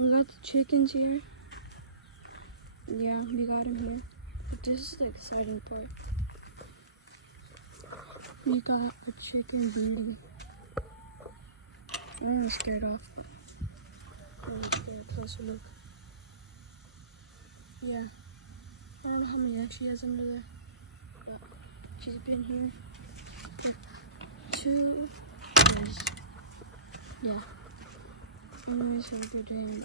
We got the chickens here. Yeah, we got them here. But this is the exciting part. We got a chicken broody. I'm scared off. Let's get a closer look. Yeah. I don't know how many eggs she has under there. But she's been here for 2 years. Yeah. Anyways, have a good day.